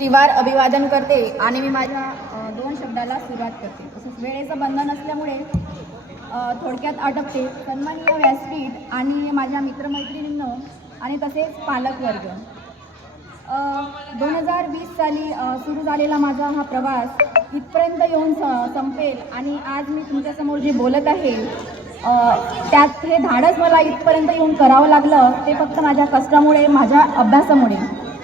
त्रिवार अभिवादन करते आणि मी माझ्या दोन शब्दाला सुरुवात करते. तसंच वेळेचं बंधन असल्यामुळे थोडक्यात अटकते सन्माननीय व्यासपीठ आणि माझ्या मित्रमैत्रिणींनो आणि तसेच पालकवर्ग. दोन हजार वीस साली सुरू झालेला माझा हा प्रवास इथपर्यंत येऊन स संपेल आणि आज मी तुमच्यासमोर जे बोलत आहे त्यात हे धाडस मला इथपर्यंत येऊन करावं लागलं ते फक्त माझ्या कष्टामुळे माझ्या अभ्यासामुळे.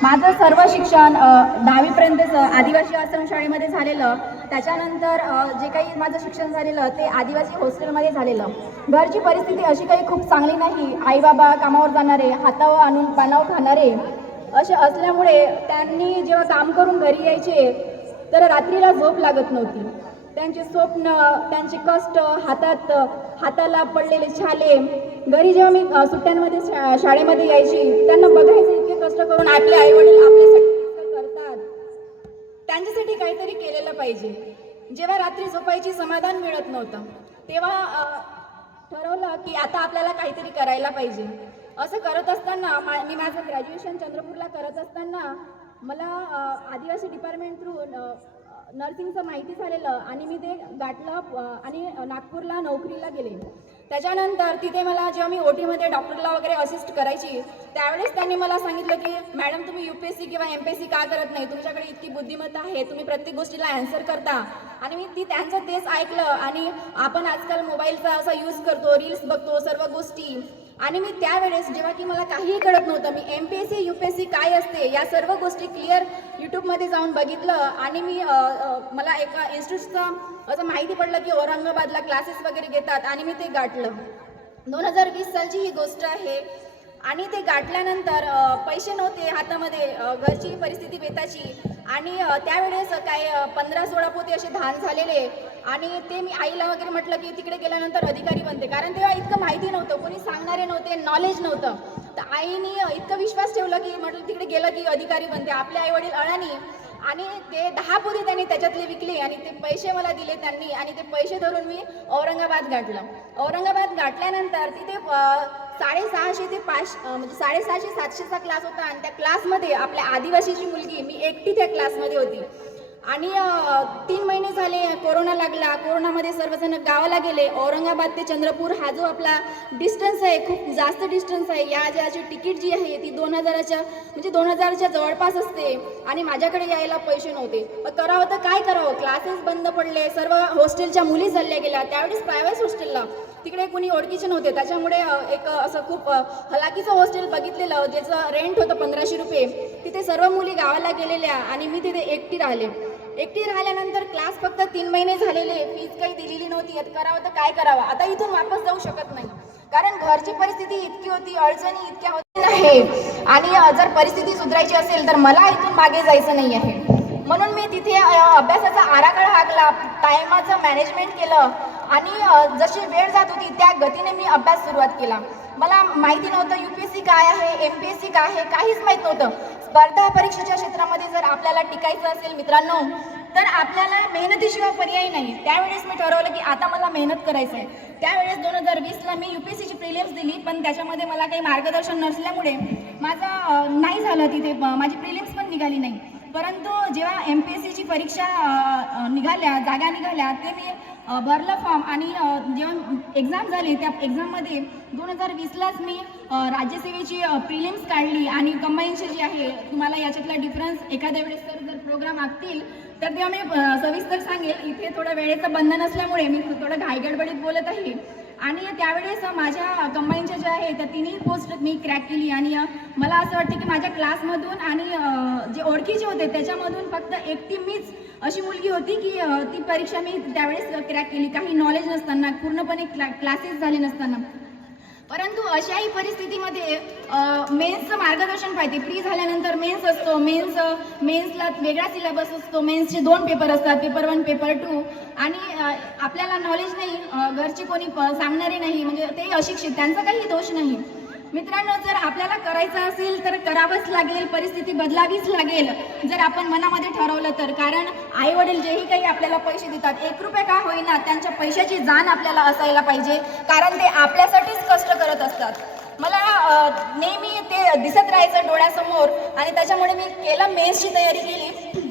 माझं सर्व शिक्षण दहावीपर्यंतचं दहावीपर्यंतच आदिवासी आश्रमशाळेमध्ये झालेलं. त्याच्यानंतर जे काही माझं शिक्षण झालेलं ते आदिवासी हॉस्टेलमध्ये झालेलं. घरची परिस्थिती अशी काही खूप चांगली नाही. आई बाबा कामावर जाणारे हातावर आणून पानावर खाणारे असे असल्यामुळे त्यांनी जेव्हा काम करून घरी यायचे तर रात्रीला झोप लागत नव्हती. त्यांचे स्वप्न त्यांचे कष्ट हातात हाताला पडलेले छाले. घरी जेव्हा मी सुट्ट्यांमध्ये शा- शाळेमध्ये यायची त्यांना बघायचे कष्ट करून आपले आई वडील आपल्यासाठी करतात. त्यांच्यासाठी काहीतरी केलेलं पाहिजे. जेव्हा रात्री झोपायची समाधान मिळत नव्हतं तेव्हा ठरवलं की आता आपल्याला काहीतरी करायला पाहिजे. असं करत असताना मा मी माझं ग्रॅज्युएशन चंद्रपूरला करत असताना मला आदिवासी डिपार्टमेंट थ्रू नर्सिंगचं माहिती झालेलं आणि मी ते गाठलं आणि नागपूरला नोकरीला गेले. त्याच्यानंतर तिथे मला जेव्हा मी ओ टीमध्ये डॉक्टरला वगैरे असिस्ट करायची त्यावेळेस त्यांनी मला सांगितलं की मॅडम तुम्ही यू पी एस सी किंवा एम पी एस सी का करत नाही? तुमच्याकडे इतकी बुद्धिमत्ता आहे तुम्ही प्रत्येक गोष्टीला अँसर करता. आणि मी ती त्यांचं तेच ऐकलं आणि आपण आजकाल मोबाईलचा असा यूज करतो रील्स बघतो सर्व गोष्टी. आणि मी त्यावेळेस जेव्हा की मला काहीही कळत नव्हतं मी M P S C U P S C काय असते या सर्व गोष्टी क्लिअर यूट्यूबमध्ये जाऊन बघितलं आणि मी मला एका इन्स्टिट्यूटचं असं माहिती पडलं की औरंगाबादला क्लासेस वगैरे घेतात आणि मी ते गाठलं. दोन हजार वीस सालची ही गोष्ट आहे. आणि ते गाठल्यानंतर पैसे नव्हते हातामध्ये घरची परिस्थिती बेताची. आणि त्यावेळेस काय पंधरा सोळा पोते असे धान झालेले. आणि ते मी आईला वगैरे म्हटलं की तिकडे गेल्यानंतर अधिकारी बनते. कारण तेव्हा इतकं माहिती नव्हतं कोणी सांगणारे नव्हते नॉलेज नव्हतं. तर आईने इतकं विश्वास ठेवला की म्हटलं तिकडे गेलं की अधिकारी बनते. आपले आई वडील अळानी आणि ते दहा पोरी त्यांनी त्याच्यातले विकले आणि ते पैसे मला दिले त्यांनी आणि ते पैसे धरून मी औरंगाबाद गाठलं. औरंगाबाद गाठल्यानंतर तिथे साडेसहाशे ते पाच म्हणजे साडेसहाशे सातशेचा क्लास होता आणि त्या क्लासमध्ये आपल्या आदिवासीची मुलगी मी एकटी त्या क्लासमध्ये होती. आणि तीन महिने झाले कोरोना लागला. कोरोनामध्ये सर्वजण गावाला गेले. औरंगाबाद ते चंद्रपूर हा जो आपला डिस्टन्स आहे खूप जास्त डिस्टन्स आहे. या ज्याची तिकीट जी आहे ती दोन हजाराच्या म्हणजे दोन हजारच्या जवळपास असते आणि माझ्याकडे यायला पैसे नव्हते. मग करावं तर काय करावं? क्लासेस बंद पडले सर्व हॉस्टेलच्या मुली चालल्या गेल्या. त्यावेळेस प्रायव्हेट हॉस्टेलला तिकडे कुणी ओळखीचे नव्हते. त्याच्यामुळे एक असं खूप हलाकीचं हलाखीचं हॉस्टेल बघितलेलं. ज्याचं रेंट होतं पंधराशे रुपये. तिथे सर्व मुली गावाला गेलेल्या आणि मी तिथे एकटी राहिले. एकटी राहिल्यानंतर क्लास फक्त तीन महिने झालेले फीज काही दिलेली नव्हती. करावं तर काय करावं? आता इथून वापस जाऊ शकत नाही. कारण घरची परिस्थिती इतकी होती अडचणी इतक्या होती नाही. आणि जर परिस्थिती सुधारायची असेल तर मला इथून मागे जायचं नाही आहे. म्हणून मी तिथे अभ्यासाचा आराखडा हाकला टायमाचं मॅनेजमेंट केलं आणि जशी वेळ जात होती त्या गतीने मी अभ्यास सुरुवात केला. मला माहिती नव्हतं यू पी एस सी काय आहे एम पी एस सी काय आहे काहीच माहीत नव्हतं. स्पर्धा परीक्षेच्या क्षेत्रामध्ये जर आपल्याला टिकायचं असेल मित्रांनो तर आपल्याला मेहनतीशिवाय पर्याय नाही. त्यावेळेस मी ठरवलं की आता मला मेहनत करायचं आहे त्यावेळेस दोन हजार वीसला मी यू पी एस सीची प्रिलियम्स दिली पण त्याच्यामध्ये मला काही मार्गदर्शन नसल्यामुळे माझं नाही झालं तिथे माझी प्रिलियम्स पण निघाली नाही. परंतु जेव्हा एम पी एस सीची परीक्षा निघाल्या जागा निघाल्या ते मी भरलं फॉर्म आणि जेव्हा एक्झाम झाली त्या एक्झाममध्ये दोन हजार वीसलाच मी राज्यसेवेची प्रिलिम्स काढली आणि कंबाईनची जी आहे तुम्हाला याच्यातला डिफरन्स एखाद्या वेळेस तर जर प्रोग्राम आखतील तर तेव्हा मी सविस्तर सांगेल. इथे थोडं वेळेचं बंधन असल्यामुळे मी थोडं घाईगडबडीत बोलत आहे आणि त्यावेळेस माझ्या कंबाईनच्या ज्या आहे त्या तिन्ही पोस्ट मी क्रॅक केली आणि मला असं वाटतं की माझ्या क्लासमधून आणि जे ओळखीचे होते त्याच्यामधून फक्त एकटी मीच अशी मुलगी होती की ती परीक्षा मी त्यावेळेस क्रॅक केली. काही नॉलेज नसताना पूर्णपणे क्ला क्लासेस झाले नसताना. परंतु अशाही परिस्थितीमध्ये मेन्सचं मार्गदर्शन पाहिजे. प्री झाल्यानंतर मेन्स असतो मेन्स मेन्सला वेगळा सिलेबस असतो मेन्सचे दोन पेपर असतात पेपर वन पेपर टू आणि आपल्याला नॉलेज नाही घरचे कोणी प- सांगणारे नाही म्हणजे ते अशिक्षित त्यांचा काही दोष नाही. मित्रांनो जर आपल्याला करायचं असेल तर करावंच लागेल परिस्थिती बदलावीच लागेल जर आपण मनामध्ये ठरवलं तर. कारण आई वडील जेही काही आपल्याला पैसे देतात एक रुपये का होईना त्यांच्या पैशाची जाण आपल्याला असायला पाहिजे कारण ते आपल्यासाठीच कष्ट करत असतात. मला नेहमी ते दिसत राहायचं डोळ्यासमोर आणि त्याच्यामुळे मी केलं मेन्सची तयारी केली.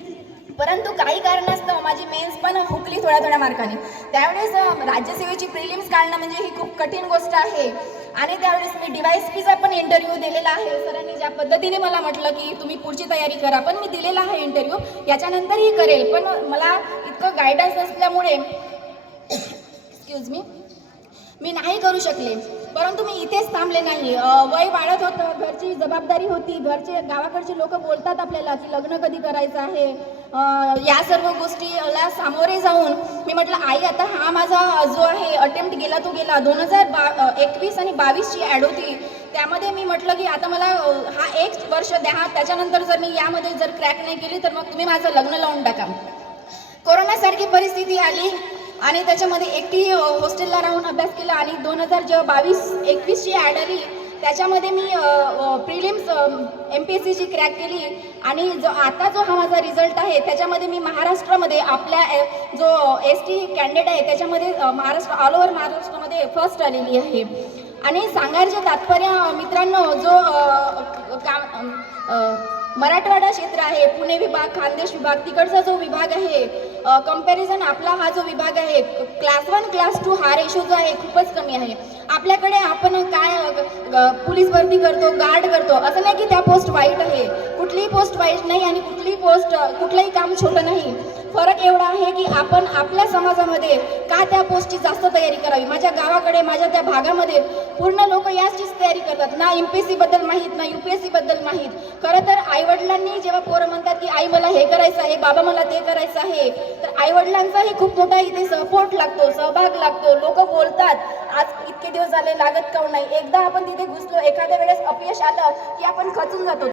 परंतु काही कारणास्तव माझी मेन्स पण हुकली थोड्या थोड्या मार्काने. त्यावेळेस राज्यसेवेची प्रिलिम्स काढणं म्हणजे ही खूप कठीण गोष्ट आहे. आणि त्यावेळेस मी डिवाईस पीचा पण इंटरव्ह्यू दिलेला आहे. सरांनी ज्या पद्धतीने मला म्हटलं की तुम्ही पुढची तयारी करा पण मी दिलेला आहे इंटरव्ह्यू याच्यानंतरही करेल पण मला इतकं गायडन्स नसल्यामुळे एक्सक्यूज मी मी नाही करू शकले. परंतु मी इथेच थांबले नाही. वय वाढत होतं. घरची जबाबदारी होती. घरचे गावाकडचे लोक बोलतात आपल्याला की लग्न कधी करायचं आहे? या सर्व गोष्टीला सामोरे जाऊन मी म्हटलं आई आता हा माझा जो आहे अटेम्प्ट गेला तो गेला. दोन हजार बा एकवीस आणि बावीसची ॲड होती त्यामध्ये मी म्हटलं की आता मला हा एक वर्ष द्या. त्याच्यानंतर जर मी यामध्ये जर क्रॅक नाही केली तर मग तुम्ही माझं लग्न लावून टाका. कोरोनासारखी परिस्थिती आली. आणि त्याच्यामध्ये एकटी हॉस्टेलला राहून अभ्यास केला आणि दोन हजार जेव्हा बावीस एकवीसची ॲड आली त्याच्यामध्ये मी प्रिलिम्स एम पी एस सीची क्रॅक केली आणि जो आता जो हा माझा रिझल्ट आहे त्याच्यामध्ये मी महाराष्ट्रामध्ये आपल्या जो एस टी कॅन्डिडेट आहे त्याच्यामध्ये महाराष्ट्र ऑल ओव्हर महाराष्ट्रामध्ये फर्स्ट आलेली आहे. आणि सांगायचे तात्पर्य मित्रांनो जो काम मराठवाडा क्षेत्र आहे पुणे विभाग खानदेश विभाग तिकडचा जो विभाग आहे कंपॅरिझन आपला हा जो विभाग आहे क्लास वन क्लास टू हा रेशो जो आहे खूपच कमी आहे. आपल्याकडे आपण काय ग- पोलीस भरती करतो गार्ड करतो असं नाही की त्या पोस्ट वाईट आहे. कुठलीही पोस्ट वाईट नाही आणि कुठलीही पोस्ट कुठलंही काम छोटं नाही. फरक एवढा आहे की आपण आपल्या समाजामध्ये का त्या पोस्टची जास्त तयारी करावी? माझ्या गावाकडे माझ्या त्या भागामध्ये पूर्ण लोक याचीच तयारी करतात. ना एम पी एस सीबद्दल माहीत ना यू पी एस सीबद्दल माहीत. खरं तर आईवडिलांनी जेव्हा पोरं म्हणतात की आई मला हे करायचं आहे बाबा मला ते करायचं आहे तर आईवडिलांचाही खूप मोठा इथे सपोर्ट लागतो सहभाग लागतो. लोक बोलतात आज इतके दिवस झाले लागत का नाही? एकदा आपण तिथे घुसलो एखाद्या वेळेस अपयश आलं की आपण खचून जातो.